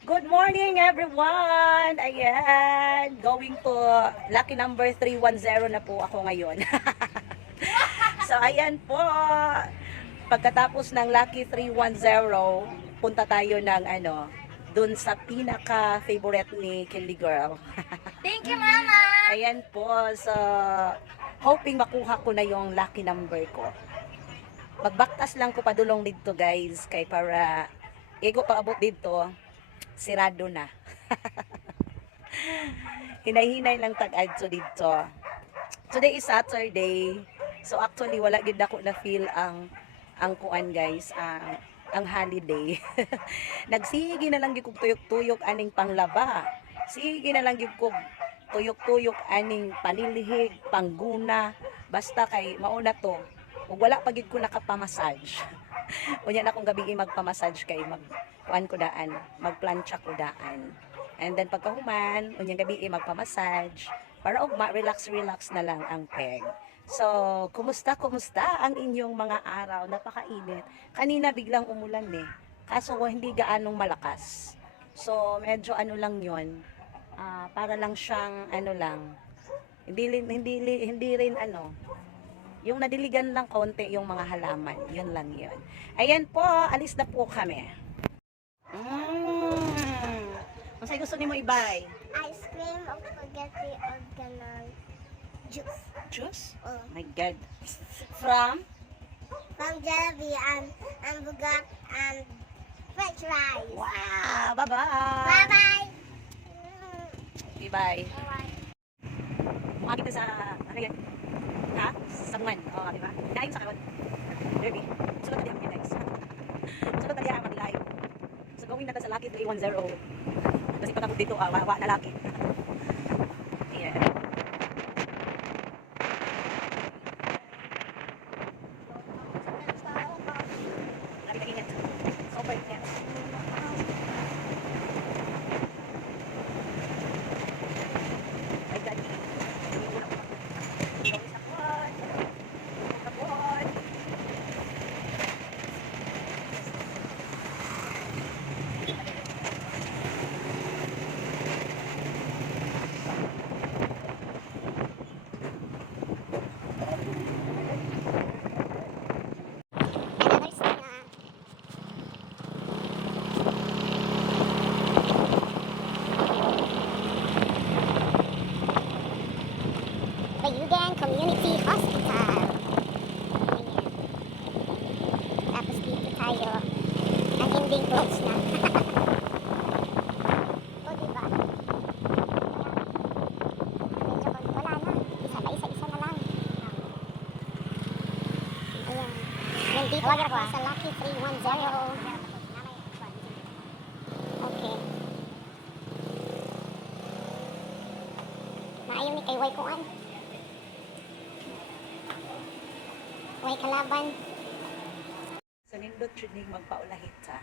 Good morning everyone! Ayan, going to lucky number 310 na po ako ngayon. So ayan po, pagkatapos ng lucky 310, punta tayo ng dun sa pinaka favorite ni Candy Girl. Thank you, Mama! Ayan po, so hoping makuha ko na yung lucky number ko. Magbaktas lang ko padulong dito guys, kay para ego paabot dito, sirado na. Hinay-hinay lang tag-adso dito. Today is Saturday. So actually wala gid ako na feel ang kuan guys, ang holiday. Nagsige na lang gyud kog tuyok-tuyok aning panglaba. Sige na lang gyud kog tuyok-tuyok aning panilihig, pangguna, basta kay mauna to. Ug wala pa gyud ko nakapamassage. Unya na akong gabi magpamassage kay kuan ko daan, magplancha ko daan. And then pagkahuman, unyang gabi magpamassage para og ma-relax na lang ang peg. So, kumusta ang inyong mga araw? Napakainit. Kanina biglang umulan kaso hindi gaanong malakas. So, medyo lang 'yon. Para lang siyang hindi rin yung nadiligan lang konti yung mga halaman. Yun lang yun. Ayan po, alis na po kami. Masay gusto ni mo ibay? Ice cream o spaghetti or ganon. Juice. Juice? Oh. My God. From? From Jollibee and bugat and french fries. Wow! Bye-bye! Bye-bye! Bye-bye. Bye-bye. Mukha kita sa, ha? Sabuan. Oo, di ba? Daing sa karon. Derby. Sulot na diyan guys. Sulot na diyan ang matilayo. So, gawin natin sa Lucky 310. Kasi pag dito, wawa na Lucky. Yeah. Lagi nag-ingat. Super ingat. My God. Another snack. Bayugan Community Hospital. Ayan. Tapos dito tayo. Ang ending close na. O, diba? Medyo wala na. Isa na lang. Ayan. Nandito na ako sa Lucky 310. Okay. Maayaw ni kay Way Kuan. Way kalaban. So, nindot yun yung magpaulahit ha.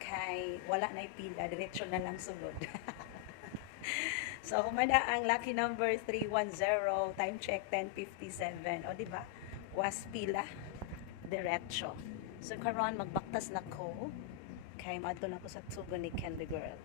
Kay wala na pila, diretsyo na lang sunod. So, humana ang lucky number 310, time check 10:57. O, di ba? Was pila, diretsyo. So, karon magbaktas na ko. Kay maadto na ko sa tubo ni Candy Girl.